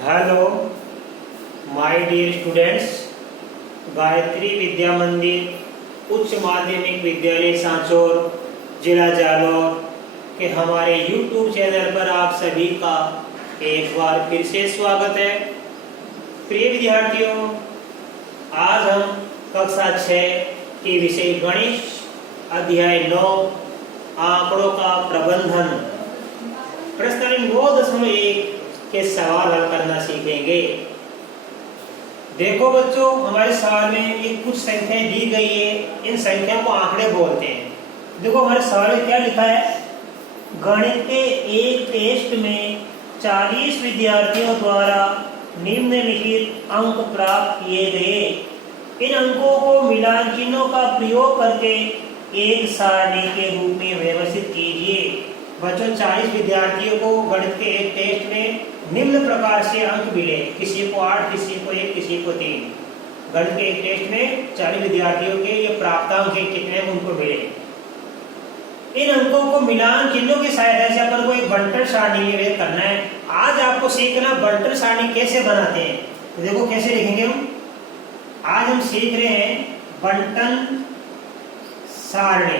Hello my dear students, Gayatri Vidya Mandir उच्च माध्यमिक विद्यालय सांचौर जिला जालौर के हमारे YouTube चैनल पर आप सभी का एक बार फिर से स्वागत है। प्रिय विद्यार्थियों, आज हम कक्षा 6 के विषय गणित अध्याय 9 आंकड़ों का प्रबंधन प्रश्न 9.1 के सवाल हल करना सीखेंगे। देखो बच्चों, हमारे सवाल में ये कुछ संख्याएं दी गई है, इन संख्याओं को आंकड़े बोलते हैं। देखो हमारे सवाल में क्या लिखा है, गणित के एक टेस्ट में 40 विद्यार्थियों द्वारा निम्नलिखित अंक प्राप्त किए गए। इन अंकों को मिलान चिन्हों का प्रयोग करके एक सारणी के रूप में व्यवस्थित कीजिए। बच्चों, 40 विद्यार्थियों को गणित के एक टेस्ट में निम्न प्रकार से अंक मिले, किसी को 8, किसी को 1, किसी को 3। गणित के एक टेस्ट में 40 विद्यार्थियों के ये प्राप्तांक कितने उनको मिले। इन अंकों को मिलान चिन्हों की सहायता से अपन को एक बंटन सारणी में व्यक्त करना है। आज आपको सीखना बंटन सारणी कैसे बनाते हैं। तो देखो कैसे लिखेंगे हम। आज हम सीख रहे हैं बंटन सारणी।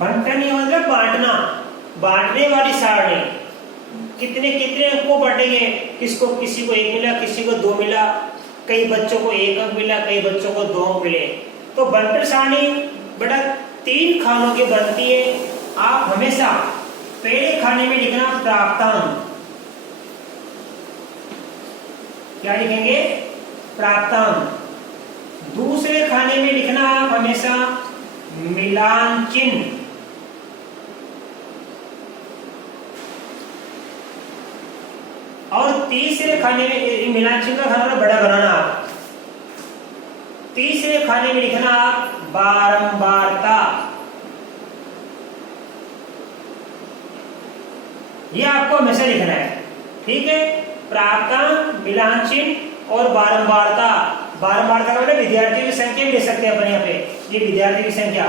बंटन ये मतलब बांटना, बांटने वाली सारणी। कितने कितने अंक को बांटेंगे, किसको, किसी को 1 मिला, किसी को 2 मिला, कई बच्चों को 1 अंक मिला, कई बच्चों को 2 अंक मिले। तो बंटन सारणी बेटा 3 खानों की बनती है। आप हमेशा पहले खाने में लिखना प्राप्तांक। क्या लिखेंगे? प्राप्तांक। दूसरे खाने में लिखना आप हमेशा मिलान चिन्ह। और तीसरे खाने में मिलान चिन्ह का खाना बड़ा बनाना आप। तीसरे खाने में लिखना आप बारंबारता। ये आपको हमेशा लिखना है, ठीक है। प्राप्तांक, मिलान चिन्ह और बारंबारता। बारंबारता का मतलब विद्यार्थियों की संख्या भी ले सकते हैं अपन यहाँ पे। ये विद्यार्थी की संख्या।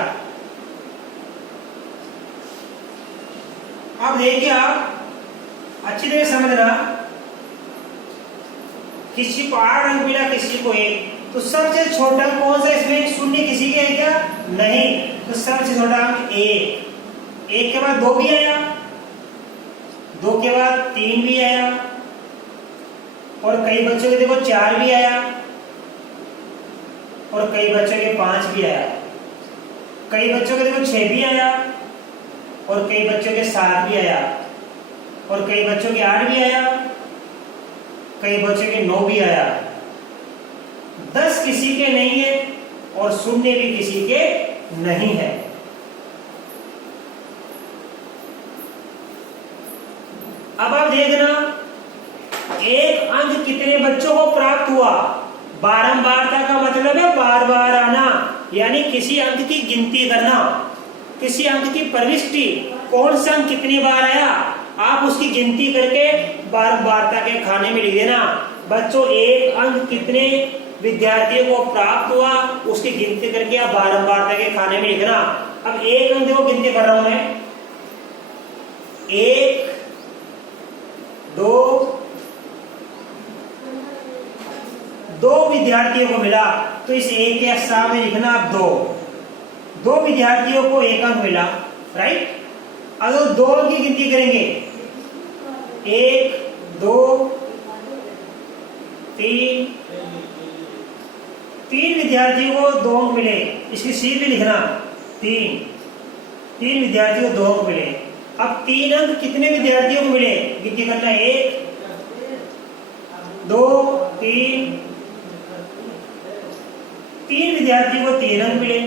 अब देखिए, आप अच्छी तरह समझना। किसी को 8 अंक मिला, किसी को 1। तो सबसे छोटा कौन सा इसमें? शून्य किसी के है क्या? नहीं। तो सबसे छोटा अंक 1। 1 के बाद 2 भी आया, 2 के बाद 3 भी आया, और कई बच्चों के देखो 4 भी आया, और कई बच्चों के 5 भी आया, कई बच्चों के देखो 6 भी आया, और कई बच्चों के 7 भी आया, और कई बच्चों के 8 भी आया, कई बच्चों के 9 भी आया। 10 किसी के नहीं है और 0 भी किसी के नहीं है। अब आप देखना, एक अंक कितने बच्चों को प्राप्त हुआ। बारंबारता का मतलब है बार बार आना, यानी किसी अंक की गिनती करना, किसी अंक की प्रविष्टि। कौन सा अंक कितनी बार आया, आप उसकी गिनती करके बारंबारता के खाने में लिख देना। बच्चों, एक अंक कितने विद्यार्थियों को प्राप्त हुआ, उसकी गिनती करके आप बारंबारता के खाने में लिखना। अब एक अंक देखो, गिनती कर रहा हूं मैं। 1, 2 विद्यार्थियों को मिला, तो इस 1 के सामने लिखना आप 2 विद्यार्थियों को 1 अंक मिला, राइट। अगर 2 अंक की गिनती करेंगे, 1, 2, 3 विद्यार्थियों को 2 अंक मिले, इसकी सी भी लिखना 3 विद्यार्थियों को 2 अंक मिले। अब 3 अंक कितने विद्यार्थियों को मिले, गिनती करना 1, 2, 3 विद्यार्थियों को 3 अंक मिले,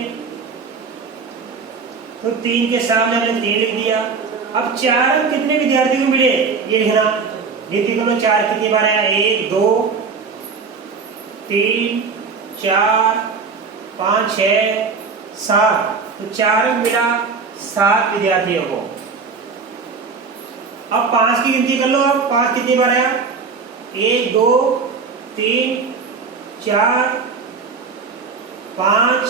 तो 3 के सामने हमने 3 लिख दिया। अब 4 अंक कितने विद्यार्थियों को मिले, ये लिखना। गिनती करो 4 कितनी बार आया, 1, 2, 3, 4, 5, 6, 7। तो 4 अंक मिला 7 विद्यार्थियों को। अब 5 की गिनती कर लो। अब 5 कितनी बार आया, 1, 2, 3, 4, 5,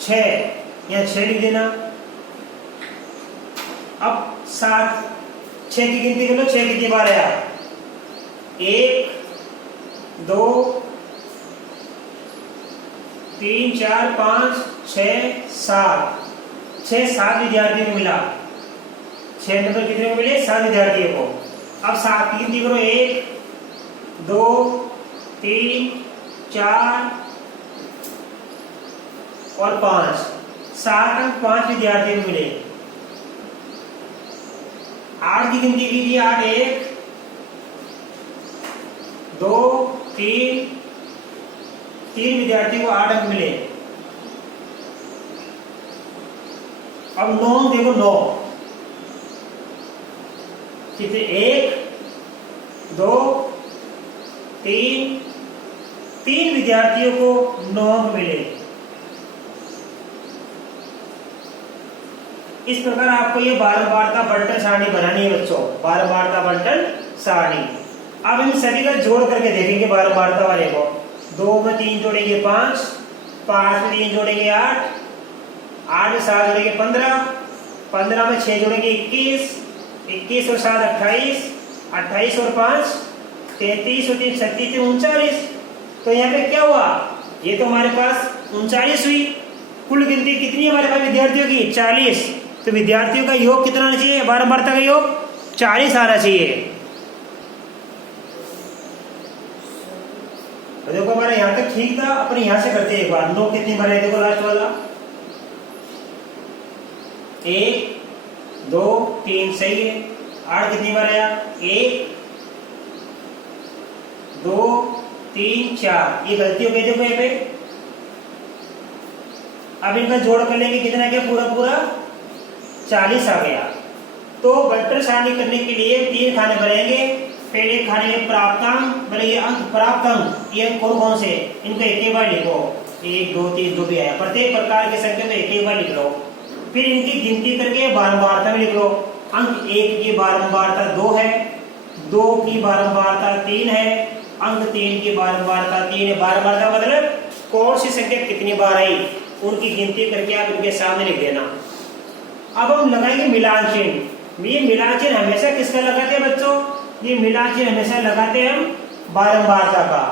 6। यहाँ 6 लिख देना। अब 7, 6 की गिनती कर लो, 6 कितनी बार आया? 1 2 3 4 5 6 7, 7 विद्यार्थियों को मिला। 6 नंबर कितने को मिले? 7 विद्यार्थियों को। अब 7 की गिनती करो, 1 2 3 4 और 5, 7 अंक 5 विद्यार्थियों को मिले। 8 की गिनती कीजिए, 8 1 2 3 विद्यार्थियों को 8 अंक मिले। अब 9 देखो, 9 कितने? 1 2 3 विद्यार्थियों को 9 अंक मिले। इस प्रकार आपको ये बारंबारता बंटन सारणी बनानी है बच्चों, बारंबारता बंटन सारणी। अब इन सभी का जोड़ करके देखेंगे बारंबारता वाले को। 2 में 3 जोड़ेंगे 5, 5 में 3 जोड़ेंगे 8, 8 में 7 जोड़ेंगे 15, 15 में 6 जोड़ेंगे 21, 21 और 7 28, 28 और 5 33 और 3 36 39। तो यहाँ पे क्या हुआ? ये तो हमारे पास 39 हुई। कुल गिनती कितनी है हमारे पास विद्यार्थियों की? 40। तो विद्यार्थियों का योग कितना आना चाहिए? बारंबारता का योग 40 आना चाहिए। तो देखो हमारा यहाँ तक ठीक था, अपने यहाँ से करते हैं एक बार। 9 कितनी बार है? देखो लास्ट वाला 1 2 3 सही है। 8 कितनी बार आया? 1 2 3 4, ये गलती हो गई देखो यहाँ पे। अब इनका जोड़ कर लेंगे, कितना क्या? पूरा पूरा 40 आ गया। तो बंटन सारणी करने के लिए 3 खाने बनेंगे। पहले खाने में प्राप्तांक बनेंगे, अंक प्राप्त अंक। ये कौन कौन से? इनको एक बार लिखो, 1 2 3 जो भी आया, प्रत्येक प्रकार की संख्या में एक बार लिख लो। फिर इनकी गिनती करके बारंबारता में लिख लो। अंक 1 की बारंबारता 2 है, 2 की बारंबारता 3 है, अंक 3 की बारंबारता 3 है। बारंबारता मतलब कौन सी संख्या कितनी बार आई, उनकी गिनती करके आप इनके सामने लिख देना। अब हम लगाएंगे मिलान चिन्ह। ये मिलान चिन्ह हमेशा किसका लगाते हैं बच्चों? ये मिलान चिन्ह हमेशा लगाते हैं हम बारंबारता का।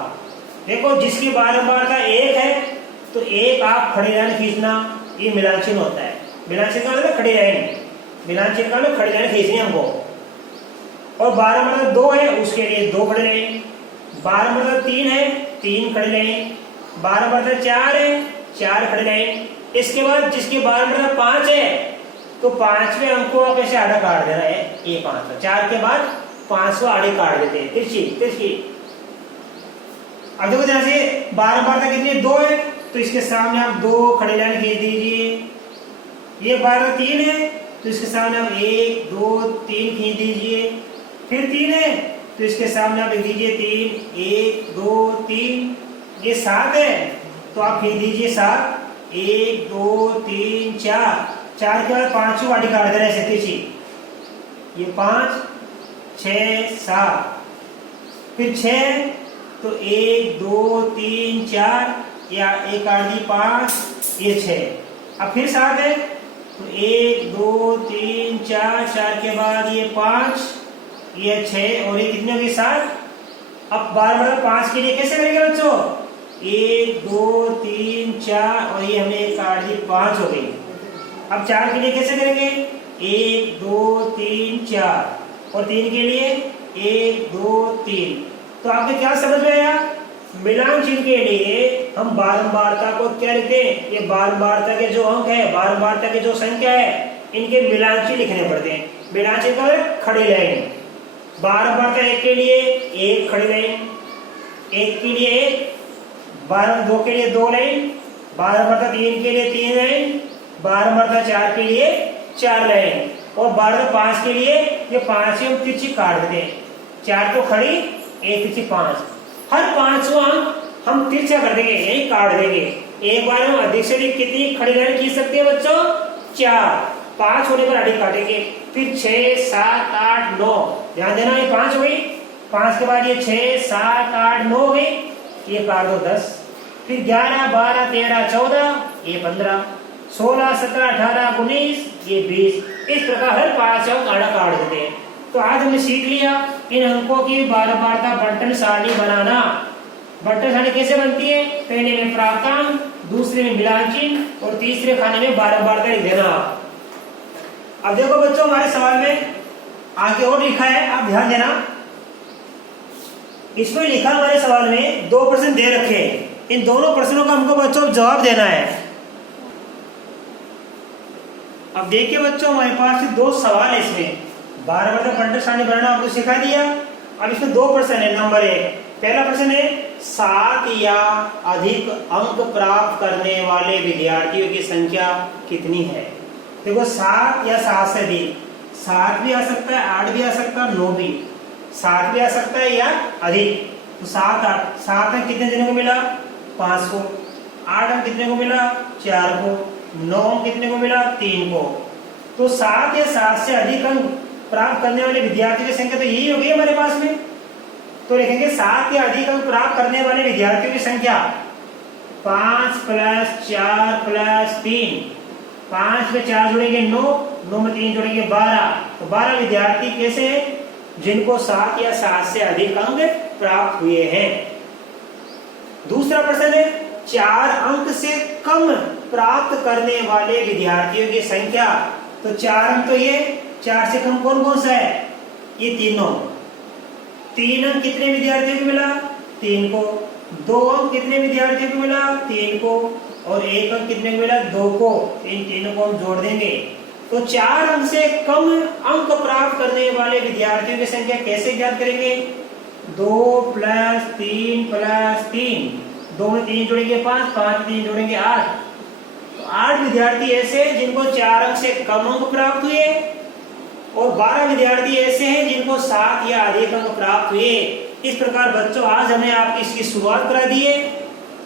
देखो जिसकी बारंबारता 1 है तो 1 आप खड़ी लाइन खींचना, ये मिलान चिन्ह होता है। मिलान चिन्ह का मतलब खड़ी लाइन, मिलान चिन्ह का मतलब खड़ी लाइन खींचनी हमको। और बारंबारता 2 है उसके लिए 2 खड़ी लाइन, बारंबारता 3 है 3 खड़ी लाइन, बारंबारता 4 है 4 खड़ी लाइन। इसके बाद जिसकी बारंबारता 5 है तो 5वें अंक को आप ऐसे आधा काट देना है, ये 5, 4 के बाद 5वां आड़े काट देते हैं, तिरछी तिरछी। अब देखो जैसे बारंबारता कितनी? 2 है तो इसके सामने आप 2 खड़ी लाइन खींच दीजिए। ये 12 3 है तो इसके सामने आप 1 2 3 खींच दीजिए। फिर 3 है तो इसके सामने आप लिख दीजिए 3 1 2 3। ये 7 है तो आप खींच दीजिए 7 1 2 3 4। 4 के बाद 5वां आड़ी काट देना है तिरछी, ये 5 6 7। फिर 6 तो 1 2 3 4, या एक काट दी 5, ये 6। अब फिर 7 है तो 1 2 3 4, 4 के बाद ये 5, ये 6 और ये कितने हो गए? 7। अब बार 5 के लिए कैसे करेंगे बच्चों? 1 2 3 4 और ये हमने काट दी 5 हो गई। अब 4 के लिए कैसे करेंगे? 1 2 3 4 और 3 के लिए 1 2 3। तो आपने क्या समझ में आया? मिलान चिन्ह के लिए हम बारंबारता को क्या लिखते हैं? ये बारंबारता के जो अंक है, बारंबारता की जो संख्या है, इनके मिलान चिन्ह लिखने पड़ते हैं। मिलान चिन्ह का खड़ी लाइन, बारंबारता 1 के लिए 1 खड़ी लाइन, 1 के लिए 1, 2 के लिए 2 लाइन, बारंबारता 3 के लिए 3 लाइन, बारंबारता 4 के लिए 4 लाइन और बारंबारता 5 के लिए ये 5 हम तिरछी काट देते हैं। 4 तो खड़ी, 1 तिरछी 5। हर 5वां अंक हम तिरछा कर देंगे, यही काट देंगे। एक बार हम अधिक से अधिक कितनी खड़ी लाइन खींच सकते हैं बच्चों? 4। 5 होने पर अधिक काटेंगे। फिर 6 7 8 9, ध्यान देना ये 5 हो गई। 5 के बाद ये 6 7 8 9 हो गई, ये काट दो 10। फिर 11 12 13 14, ये 15। 16, 17, 18, 19, ये 20। इस प्रकार हर 5 अंक आड़ा काट देते हैं। तो आज हमने सीख लिया इन अंकों की बार बारता बंटन सारणी बनाना। बंटन सारणी कैसे बनती है? पहले में प्राप्तांक, दूसरे में मिलान चिन्ह और तीसरे खाने में बार बारता लिख देना। अब देखो बच्चों, हमारे सवाल में आगे और लिखा है, आप ध्यान देना। इसमें लिखा हमारे सवाल में 2 प्रश्न दे रखे हैं। इन दोनों प्रश्नों का हमको बच्चों जवाब देना है। अब देखिए बच्चों, हमारे पास 2 सवाल है इसमें। बार बार बंटन सारणी बनाना आपको सिखा दिया। अब इसमें 2 प्रश्न है। नंबर 1, पहला प्रश्न है 7 या अधिक अंक प्राप्त करने वाले विद्यार्थियों की संख्या कितनी है? देखो 7 या 7 से अधिक, 7 भी आ सकता है, 8 भी आ सकता है, 9 भी, 7 भी आ सकता है या अधिक। तो 7 8, 7 अंक कितने जनों को मिला? 5 को। 8 अंक कितने को मिला? 4 को। 9 अंक कितने को मिला? 3 को। तो 7 या 7 से अधिक अंक प्राप्त करने वाले विद्यार्थियों की संख्या तो यही हो गई हमारे पास में। तो लिखेंगे 7 या अधिक अंक प्राप्त करने वाले विद्यार्थियों की संख्या 5 + 4 + 3। 5 में 4 जोड़ेंगे 9, 9 में 3 जोड़ेंगे 12। तो 12 विद्यार्थी कैसे हैं? जिनको 7 या 7 से अधिक अंक प्राप्त हुए हैं। दूसरा प्रश्न है 4 अंक से कम प्राप्त करने वाले विद्यार्थियों की संख्या। तो 4 अंक तो ये, 4 से कम कौन कौन सा है? ये तीनों। 3 अंक कितने विद्यार्थियों को मिला? 3 को। 2 अंक कितने विद्यार्थियों को मिला? 3 को। और 1 अंक कितने को मिला? 2 को। इन तीनों को हम जोड़ देंगे। तो 4 अंक से कम अंक प्राप्त करने वाले विद्यार्थियों की संख्या कैसे ज्ञात करेंगे? 2 + 3 + 3। 2 में 3 जोड़ेंगे 5, 5 में 3 जोड़ेंगे 8। तो 8 विद्यार्थी ऐसे हैं जिनको 4 अंक से कम अंक प्राप्त हुए और 12 विद्यार्थी ऐसे हैं जिनको 7 या अधिक अंक प्राप्त हुए। इस प्रकार बच्चों, आज हमने आपकी इसकी शुरुआत करा दी है।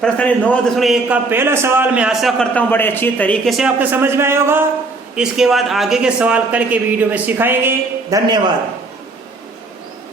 प्रश्न 9.1 का पहला सवाल मैं आशा करता हूँ बड़े अच्छी तरीके से आपको समझ में आया होगा। इसके बाद आगे के सवाल कल के वीडियो में सिखाएंगे। धन्यवाद।